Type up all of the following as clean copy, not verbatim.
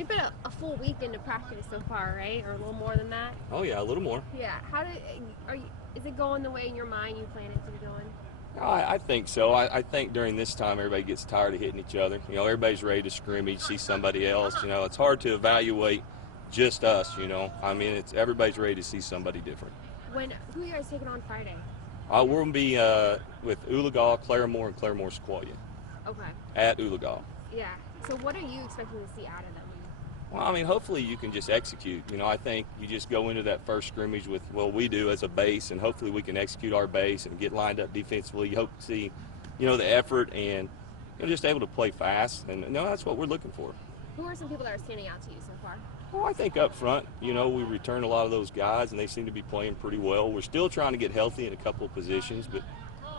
They've been a full week into practice so far, right? Or a little more than that? Oh yeah, a little more. Yeah. Is it going the way in your mind you planned it to be going? I think so. I think during this time everybody gets tired of hitting each other. Everybody's ready to scrimmage, see somebody else. It's hard to evaluate just us. I mean, it's everybody's ready to see somebody different. Who are you guys taking on Friday? We're going to be with Oologah, Claremore, and Claremore Sequoia. Okay. At Oologah. Yeah. So what are you expecting to see out of them? Well, I mean, hopefully you can just execute. I think you just go into that first scrimmage with what we do as a base, and hopefully we can execute our base and get lined up defensively. You hope to see, the effort and just able to play fast, and that's what we're looking for. Who are some people that are standing out to you so far? Well, I think up front, we return a lot of those guys, and they seem to be playing pretty well. We're still trying to get healthy in a couple of positions, but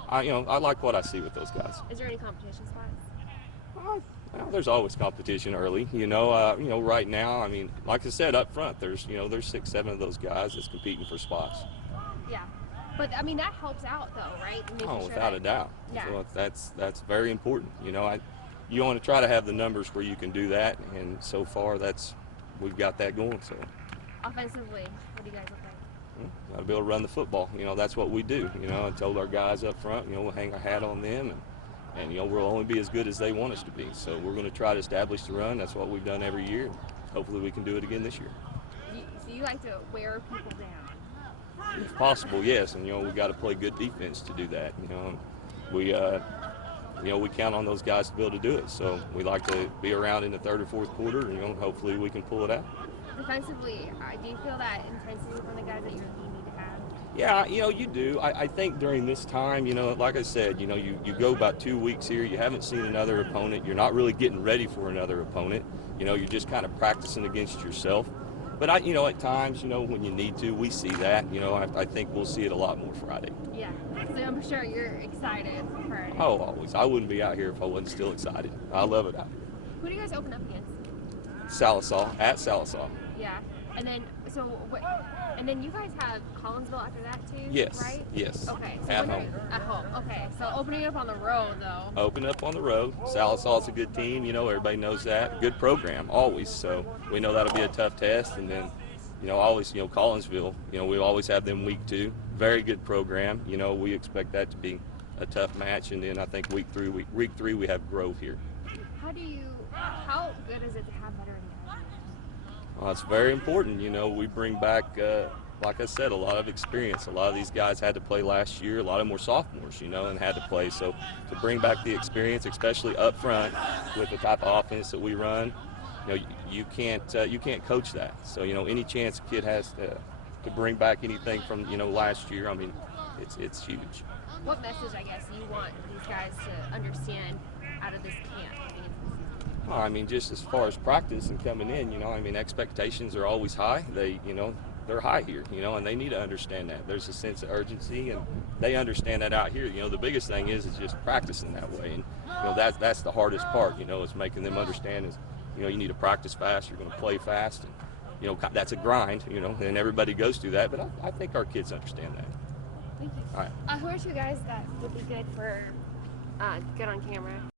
I like what I see with those guys. Is there any competition spots? Well, there's always competition early. Right now, I mean, like I said, up front, there's 6, 7 of those guys that's competing for spots. Yeah, but I mean that helps out though, right? Without a doubt. Yeah. So that's very important. You want to try to have the numbers where you can do that, and so far we've got that going. So. Offensively, what do you guys look like? Got to be able to run the football. That's what we do. I told our guys up front, we'll hang our hat on them, and we'll only be as good as they want us to be. So we're going to try to establish the run. That's what we've done every year. Hopefully we can do it again this year. So you like to wear people down? If possible, yes. And we've got to play good defense to do that. We count on those guys to be able to do it. So we like to be around in the third or fourth quarter, and hopefully we can pull it out. Defensively, do you feel that intensity from the guys that you need to have? Yeah, you do. I think during this time, like I said, you go about 2 weeks here, you haven't seen another opponent, you're not really getting ready for another opponent, you're just kind of practicing against yourself. But at times, when you need to, we see that. I think we'll see it a lot more Friday. Yeah, so I'm sure you're excited for Friday. Oh, always. I wouldn't be out here if I wasn't still excited. I love it out here. Who do you guys open up against? Salisaw, at Salisaw. Yeah, and then you guys have Collinsville after that too, yes, right? Yes. Okay. So at home. At home. Okay. So opening up on the road though. Open up on the road. Salisaw's a good team. Everybody knows that. Good program always. So we know that'll be a tough test. And then, always, Collinsville. We always have them week 2. Very good program. We expect that to be a tough match. And then I think week 3 we have Grove here. How good is it to have veteran guys? Well, it's very important. We bring back, like I said, a lot of experience. A lot of these guys had to play last year. A lot of them were sophomores, and had to play. So to bring back the experience, especially up front with the type of offense that we run, you can't coach that. So any chance a kid has to bring back anything from last year, I mean, it's huge. What message, I guess, do you want these guys to understand out of this camp? Well, I mean, just as far as practice and coming in, expectations are always high. They're high here, and they need to understand that. There's a sense of urgency, and they understand that out here. The biggest thing is just practicing that way, and that's the hardest part. Is making them understand is, you need to practice fast. You're going to play fast, and that's a grind. And everybody goes through that. But I think our kids understand that. Thank you. All right. Who are 2 guys that would be good for good on camera?